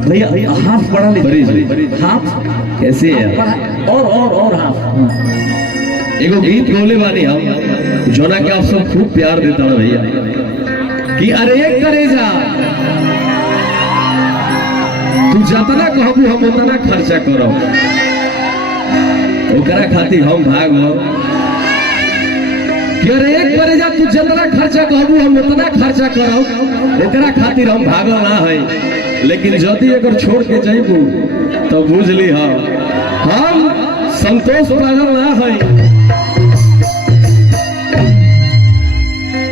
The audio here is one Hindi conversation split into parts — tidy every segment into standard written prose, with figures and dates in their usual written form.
भैया हाफ पढ़ा लीजिए, हाफ कैसे है और हाफ। एगो गीत गौले वाली हम जोना के आप सब खूब प्यार देता है भैया कि अरे एक करे जा तू जतना कहबू हम उतना खर्चा करो, ओकरा खातिर हम भाग हो कि अरे एक करे जा तू जतना खर्चा कहबू हम उतना खर्चा करो, ओकरा खातिर हम भागल ना है। लेकिन यदि अगर छोड़ के जाइबू तो बुझ ली हम संतोष पागल ना है।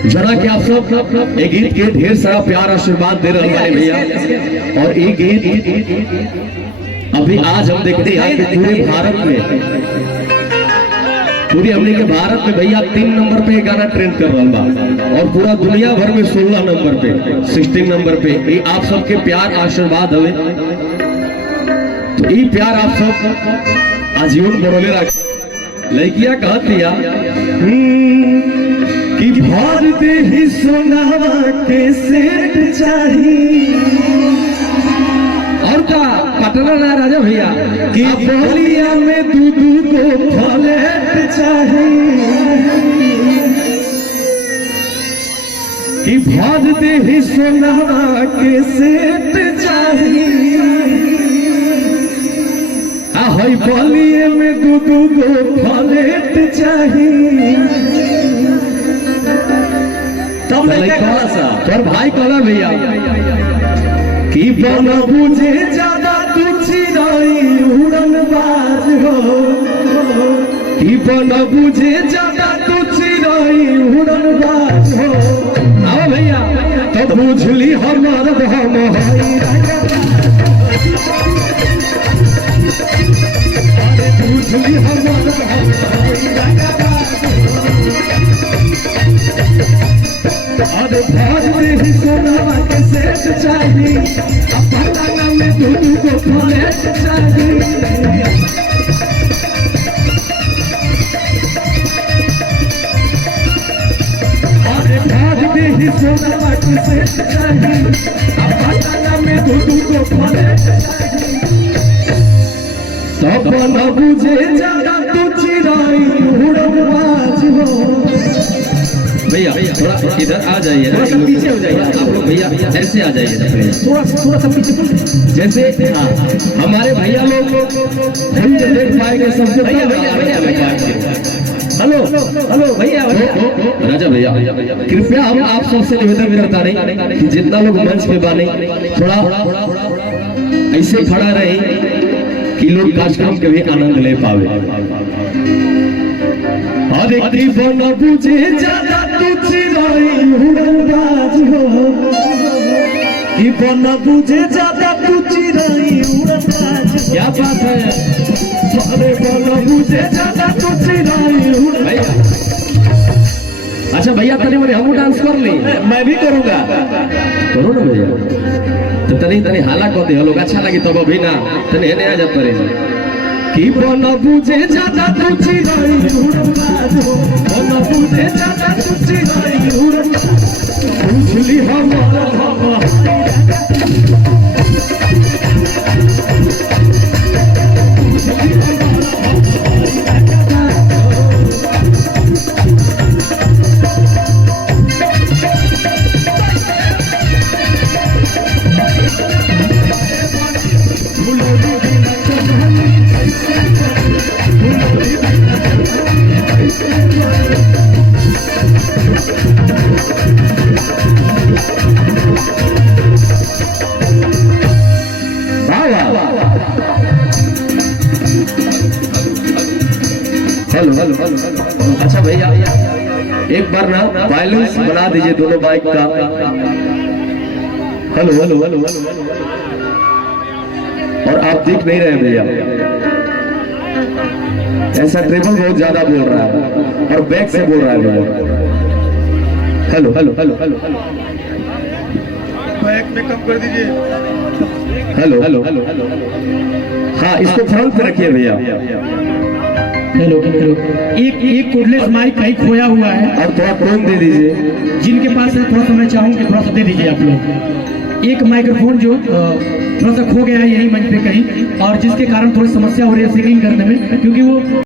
जरा कि आप सब एक गीत के ढेर सारा प्यार आशीर्वाद दे रहे हैं भैया, और एक गीत अभी आज हम देखते हैं कि पूरे भारत में, पूरी हमने के भारत में भैया 3 नंबर पे गाना ट्रेंड कर रहा बा, और पूरा दुनिया भर में 16 नंबर पे 16 नंबर पे। ये आप सबके प्यार आशीर्वाद हवे, तो ये प्यार आप सब आजीवन बरौले रख। लड़कियां कहतिया कि भर दे ही सोनावा के सेट चाहिए, और का पटना ना राजा भैया कि बोलिया में दूध को फ्लैट चाहिए, कि भर दे ही सोनावा के सेट चाहिए, हई बोलिए में दूध को फ्लैट चाहिए। तब तोर भाई कहला भैया कि बन बुझे ज्यादा तू चिराई उड़न बाज हो, कि बन बुझे ज्यादा तू चिराई उड़न बाज हो। आओ भैया तो बुझली हमार हम बुझली हमार अरे भाज में ही सोनावा के सेट चाहिए, अब पटाना में दूध को फ्लैट चाहिए। अरे भाज में ही सोनावा के सेट चाहिए, अब पटाना में दूध को फ्लैट चाहिए। तब न बुझे ज्यादा तू चिराई उड़नबाज हो। भैया थोड़ा इधर आ जाइए, थोड़ा सा पीछे हो जाइए आप लोग भैया, ऐसे आ जाइए थोड़ा सा पीछे, जैसे हाँ हमारे भैया लोग हम देख पाएंगे सबसे भैया हेलो हेलो भैया राजा भैया कृपया हम आप सबसे निवेदन करता रहे कि जितना लोग मंच पे बने थोड़ा ऐसे खड़ा रहे कि लोग कार्यक्रम के भी आनंद ले पावे। अरे की बन बुझे ज्यादा तू चिराई उड़नबाज हो, की बन बुझे ज्यादा तू चिराई उड़नबाज। क्या बात है, अरे बन बुझे ज्यादा तू चिराई उड़नबाज। अच्छा भैया तनी मनी हम डांस कर ली, मैं भी करूंगा, करो ना भैया। तो तनी हाला कर दे लोग अच्छा लगी तब अभी ना तनी आ जा पड़े कि बन बुझे ज्यादा तू चिराई उड़नबाज हो, बन बुझे ज्यादा तू चिराई उड़नबाज। बुझली हमारा हेलो हेलो। अच्छा भैया एक बार ना बैलेंस बना दीजिए दोनों बाइक का। Hello hello hello. और आप दिख नहीं रहे भैया, ऐसा ट्रेबल बहुत ज्यादा बोल रहा है और बैक से बोल रहा है भैया। Hello hello hello hello. Back में कम कर दीजिए। Hello hello hello. हाँ इसको फ्रंट पे रखिए भैया। Hello hello. एक कोडलेस माइक कहीं खोया हुआ है और थोड़ा टोन दे दीजिए। जिनके पास है थोड़ा सा मैं चाहूंगी थोड़ा सा दे दीजिए आप लोग। एक माइक्रोफोन जो थोड़ा सा खो गया है यही मंच पे कहीं, और जिसके कारण थोड़ी समस्या हो रही है सिंगिंग करने में, क्योंकि वो